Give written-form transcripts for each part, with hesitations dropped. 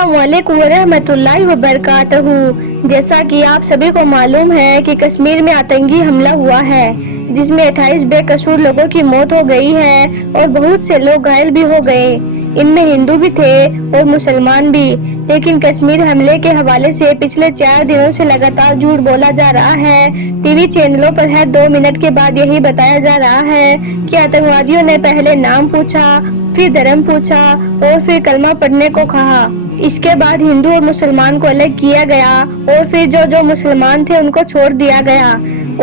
अस्सलाम वालेकुम रहमतुल्लाहि व बरकातहू। जैसा कि आप सभी को मालूम है कि कश्मीर में आतंकी हमला हुआ है, जिसमें 28 बेकसूर लोगों की मौत हो गई है और बहुत से लोग घायल भी हो गए। इनमें हिंदू भी थे और मुसलमान भी। लेकिन कश्मीर हमले के हवाले से पिछले 4 दिनों से लगातार झूठ बोला जा रहा है। टीवी चैनलों पर हर 2 मिनट के बाद यही बताया जा रहा है कि आतंकवादियों ने पहले नाम पूछा, फिर धर्म पूछा और फिर कलमा पढ़ने को कहा। इसके बाद हिंदू और मुसलमान को अलग किया गया और फिर जो मुसलमान थे उनको छोड़ दिया गया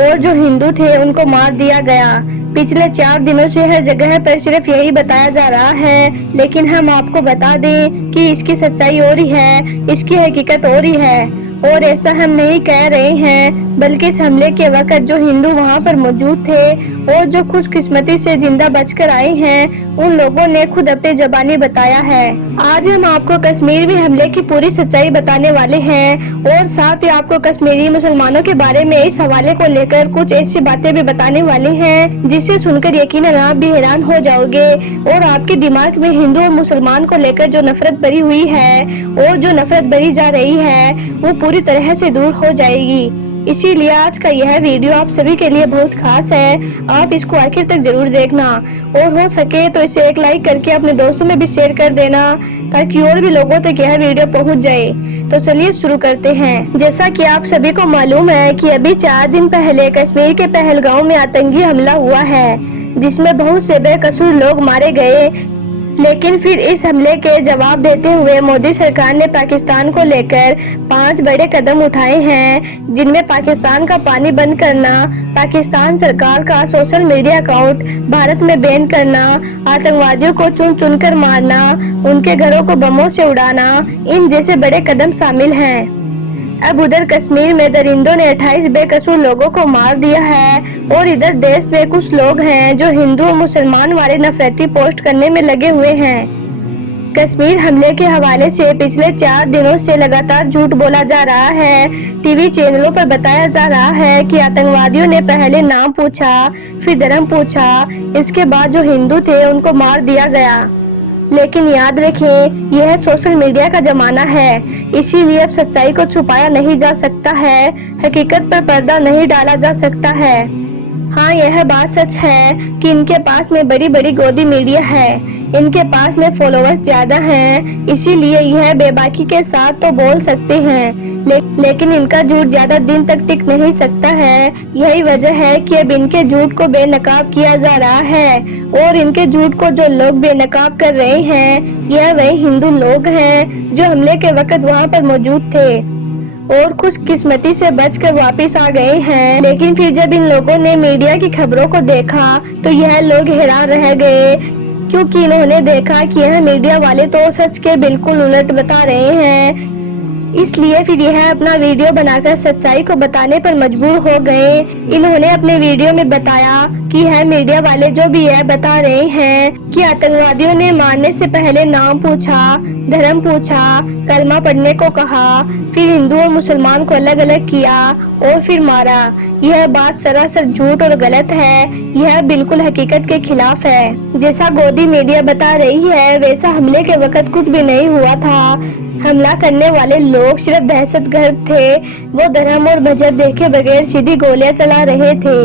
और जो हिंदू थे उनको मार दिया गया। पिछले 4 दिनों से हर जगह पर सिर्फ यही बताया जा रहा है, लेकिन हम आपको बता दें कि इसकी सच्चाई और ही है, इसकी हकीकत और ही है। और ऐसा हम नहीं कह रहे हैं, बल्कि इस हमले के वक्त जो हिंदू वहां पर मौजूद थे और जो खुशकिस्मती से जिंदा बचकर आए हैं, उन लोगों ने खुद अपनी ज़बानी बताया है। आज हम आपको कश्मीर में हमले की पूरी सच्चाई बताने वाले हैं और साथ ही आपको कश्मीरी मुसलमानों के बारे में इस हवाले को लेकर कुछ ऐसी बातें भी बताने वाले हैं जिसे सुनकर यकीनन आप भी हैरान हो जाओगे और आपके दिमाग में हिंदू और मुसलमान को लेकर जो नफरत भरी हुई है और जो नफरत भरी जा रही है वो पूरी तरह से दूर हो जाएगी। इसीलिए आज का यह वीडियो आप सभी के लिए बहुत खास है। आप इसको आखिर तक जरूर देखना और हो सके तो इसे एक लाइक करके अपने दोस्तों में भी शेयर कर देना ताकि और भी लोगों तक यह वीडियो पहुंच जाए। तो चलिए शुरू करते हैं। जैसा कि आप सभी को मालूम है कि अभी 4 दिन पहले कश्मीर के पहलगांव में आतंकी हमला हुआ है, जिसमें बहुत से बेकसूर लोग मारे गए। लेकिन फिर इस हमले के जवाब देते हुए मोदी सरकार ने पाकिस्तान को लेकर 5 बड़े कदम उठाए हैं, जिनमें पाकिस्तान का पानी बंद करना, पाकिस्तान सरकार का सोशल मीडिया अकाउंट भारत में बैन करना, आतंकवादियों को चुन चुन कर मारना, उनके घरों को बमों से उड़ाना, इन जैसे बड़े कदम शामिल हैं। अब उधर कश्मीर में दरिंदों ने 28 बेकसूर लोगों को मार दिया है और इधर देश में कुछ लोग हैं जो हिंदू और मुसलमान वाले नफरती पोस्ट करने में लगे हुए हैं। कश्मीर हमले के हवाले से पिछले 4 दिनों से लगातार झूठ बोला जा रहा है। टीवी चैनलों पर बताया जा रहा है कि आतंकवादियों ने पहले नाम पूछा, फिर धर्म पूछा, इसके बाद जो हिंदू थे उनको मार दिया गया। लेकिन याद रखें, यह सोशल मीडिया का जमाना है, इसीलिए अब सच्चाई को छुपाया नहीं जा सकता है, हकीकत पर पर्दा नहीं डाला जा सकता है। हाँ, यह बात सच है कि इनके पास में बड़ी बड़ी गोदी मीडिया है, इनके पास में फॉलोअर्स ज्यादा हैं, इसीलिए यह बेबाकी के साथ तो बोल सकते हैं, लेकिन इनका झूठ ज्यादा दिन तक टिक नहीं सकता है। यही वजह है कि अब इनके झूठ को बेनकाब किया जा रहा है और इनके झूठ को जो लोग बेनकाब कर रहे हैं, यह वही हिंदू लोग हैं जो हमले के वक्त वहाँ पर मौजूद थे और खुशकिस्मती से बचकर वापस आ गए हैं। लेकिन फिर जब इन लोगों ने मीडिया की खबरों को देखा तो यह लोग हैरान रह गए, क्योंकि इन्होंने देखा कि यह मीडिया वाले तो सच के बिल्कुल उलट बता रहे हैं। इसलिए फिर यह अपना वीडियो बनाकर सच्चाई को बताने पर मजबूर हो गए। इन्होंने अपने वीडियो में बताया कि यह मीडिया वाले जो भी यह बता रहे हैं कि आतंकवादियों ने मारने से पहले नाम पूछा, धर्म पूछा, कलमा पढ़ने को कहा, फिर हिंदू और मुसलमान को अलग अलग किया और फिर मारा। यह बात सरासर झूठ और गलत है, यह बिल्कुल हकीकत के खिलाफ है। जैसा गोदी मीडिया बता रही है, वैसा हमले के वक्त कुछ भी नहीं हुआ था। हमला करने वाले लोग सिर्फ दहशतगर्द थे, वो धर्म और मजहब देखे बगैर सीधी गोलियां चला रहे थे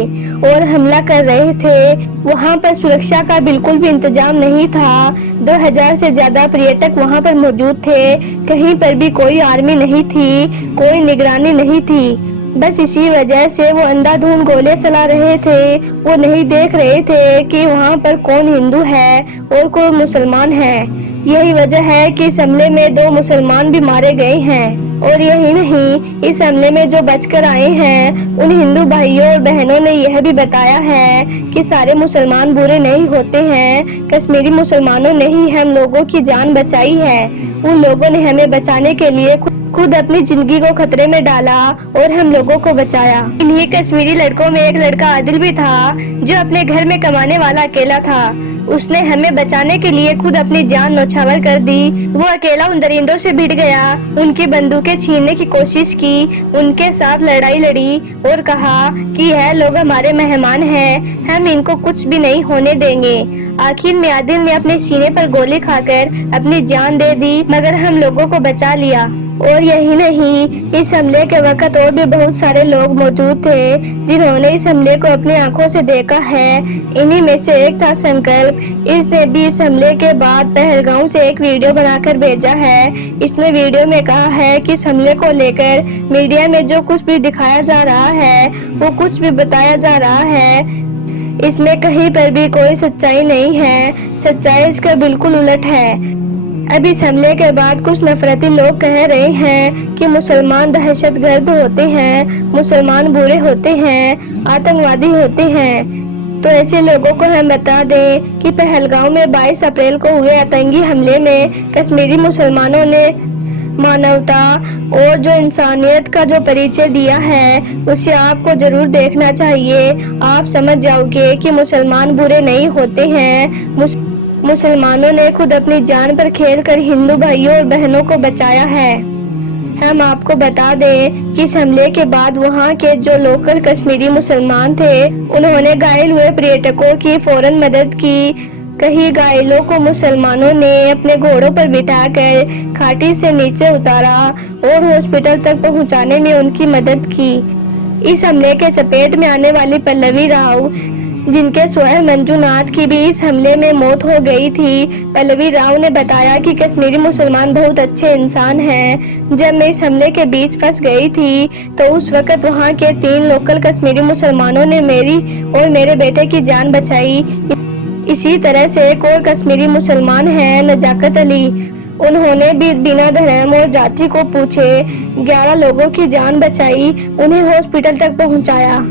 और हमला कर रहे थे। वहां पर सुरक्षा का बिल्कुल भी इंतजाम नहीं था। 2000 से ज्यादा पर्यटक वहां पर मौजूद थे, कहीं पर भी कोई आर्मी नहीं थी, कोई निगरानी नहीं थी। बस इसी वजह से वो अंधाधुंध गोलियां चला रहे थे। वो नहीं देख रहे थे कि वहाँ पर कौन हिंदू है और कौन मुसलमान है। यही वजह है कि इस हमले में 2 मुसलमान भी मारे गए हैं और यही नहीं, इस हमले में जो बचकर आए हैं उन हिंदू भाइयों और बहनों ने यह भी बताया है कि सारे मुसलमान बुरे नहीं होते हैं, कश्मीरी मुसलमानों ने ही हम लोगों की जान बचाई है। उन लोगों ने हमें बचाने के लिए खुद अपनी जिंदगी को खतरे में डाला और हम लोगों को बचाया। इन्हीं कश्मीरी लड़कों में एक लड़का आदिल भी था, जो अपने घर में कमाने वाला अकेला था। उसने हमें बचाने के लिए खुद अपनी जान न्यौछावर कर दी। वो अकेला उन दरिंदों से भिड़ गया, उनकी बंदूकें के छीनने की कोशिश की, उनके साथ लड़ाई लड़ी और कहा कि यह लोग हमारे मेहमान हैं, हम इनको कुछ भी नहीं होने देंगे। आखिर में आदिल ने अपने सीने पर गोली खाकर अपनी जान दे दी, मगर हम लोगों को बचा लिया। और यही नहीं, इस हमले के वक्त और भी बहुत सारे लोग मौजूद थे जिन्होंने इस हमले को अपनी आंखों से देखा है। इन्हीं में से एक था संकल्प। इसने भी इस हमले के बाद पहलगाम से एक वीडियो बनाकर भेजा है। इसने वीडियो में कहा है कि इस हमले को लेकर मीडिया में जो कुछ भी दिखाया जा रहा है, वो कुछ भी बताया जा रहा है, इसमें कहीं पर भी कोई सच्चाई नहीं है। सच्चाई इसका बिल्कुल उलट है। अब इस हमले के बाद कुछ नफरती लोग कह रहे हैं कि मुसलमान दहशतगर्द होते हैं, मुसलमान बुरे होते हैं, आतंकवादी होते हैं। तो ऐसे लोगों को हम बता दें कि पहलगाम में 22 अप्रैल को हुए आतंकी हमले में कश्मीरी मुसलमानों ने मानवता और जो इंसानियत का जो परिचय दिया है, उसे आपको जरूर देखना चाहिए। आप समझ जाओगे कि मुसलमान बुरे नहीं होते हैं। मुसलमानों ने खुद अपनी जान पर खेलकर हिंदू भाइयों और बहनों को बचाया है। हम आपको बता दें कि इस हमले के बाद वहां के जो लोकल कश्मीरी मुसलमान थे, उन्होंने घायल हुए पर्यटकों की फौरन मदद की। कई घायलों को मुसलमानों ने अपने घोड़ों पर बिठाकर घाटी से नीचे उतारा और हॉस्पिटल तक पहुंचाने में उनकी मदद की। इस हमले के चपेट में आने वाली पल्लवी राव, जिनके सोहेल मंजूनाथ की भी इस हमले में मौत हो गई थी। पल्लवी राव ने बताया कि कश्मीरी मुसलमान बहुत अच्छे इंसान हैं। जब मैं इस हमले के बीच फंस गई थी तो उस वक्त वहां के 3 लोकल कश्मीरी मुसलमानों ने मेरी और मेरे बेटे की जान बचाई। इसी तरह से एक और कश्मीरी मुसलमान है नजाकत अली, उन्होंने भी बिना धर्म और जाति को पूछे 11 लोगों की जान बचाई, उन्हें हॉस्पिटल तक पहुंचाया।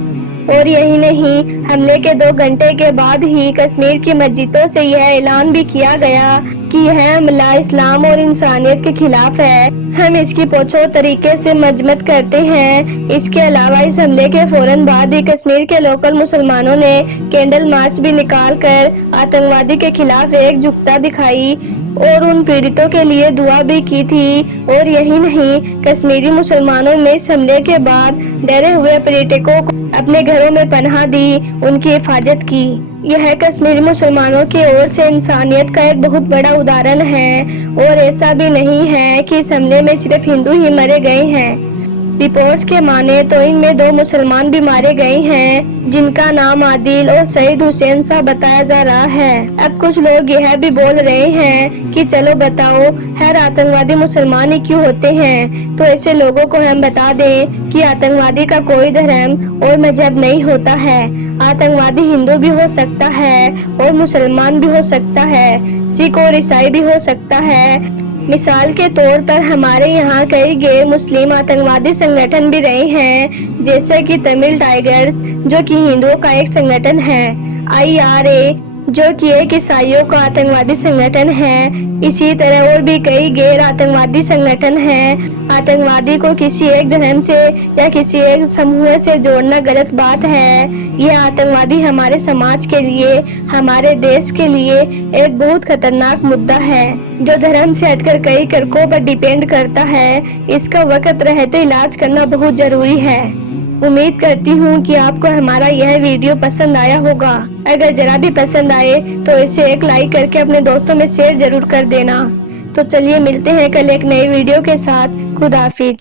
और यही नहीं, हमले के 2 घंटे के बाद ही कश्मीर की मस्जिदों से यह ऐलान भी किया गया कि यह हमला इस्लाम और इंसानियत के खिलाफ है। हम इसकी पुरजोर तरीके से मजम्मत करते हैं। इसके अलावा इस हमले के फौरन बाद ही कश्मीर के लोकल मुसलमानों ने कैंडल मार्च भी निकाल कर आतंकवादी के खिलाफ एकजुटता दिखाई और उन पीड़ितों के लिए दुआ भी की थी। और यही नहीं, कश्मीरी मुसलमानों ने इस हमले के बाद डरे हुए पर्यटकों को अपने घरों में पनाह दी, उनकी हिफाजत की। यह कश्मीरी मुसलमानों की ओर से इंसानियत का एक बहुत बड़ा उदाहरण है। और ऐसा भी नहीं है कि इस हमले में सिर्फ हिंदू ही मरे गए हैं। रिपोर्ट्स के माने तो इनमें 2 मुसलमान भी मारे गए हैं, जिनका नाम आदिल और सईद हुसैन सा बताया जा रहा है। अब कुछ लोग यह भी बोल रहे हैं कि चलो बताओ, हर आतंकवादी मुसलमान ही क्यों होते हैं। तो ऐसे लोगों को हम बता दें कि आतंकवादी का कोई धर्म और मजहब नहीं होता है। आतंकवादी हिंदू भी हो सकता है और मुसलमान भी हो सकता है, सिख और ईसाई भी हो सकता है। मिसाल के तौर पर हमारे यहाँ कई गैर मुस्लिम आतंकवादी संगठन भी रहे हैं, जैसे कि तमिल टाइगर्स, जो कि हिंदुओं का एक संगठन है, IRA, जो कि एक ईसाइयों का आतंकवादी संगठन है। इसी तरह और भी कई गैर आतंकवादी संगठन हैं। आतंकवादी को किसी एक धर्म से या किसी एक समूह से जोड़ना गलत बात है। यह आतंकवादी हमारे समाज के लिए, हमारे देश के लिए एक बहुत खतरनाक मुद्दा है, जो धर्म से हटकर कई कारकों पर डिपेंड करता है। इसका वक्त रहते इलाज करना बहुत जरूरी है। उम्मीद करती हूँ कि आपको हमारा यह वीडियो पसंद आया होगा। अगर जरा भी पसंद आए तो इसे एक लाइक करके अपने दोस्तों में शेयर जरूर कर देना। तो चलिए मिलते हैं कल एक नई वीडियो के साथ। खुदा हाफिज।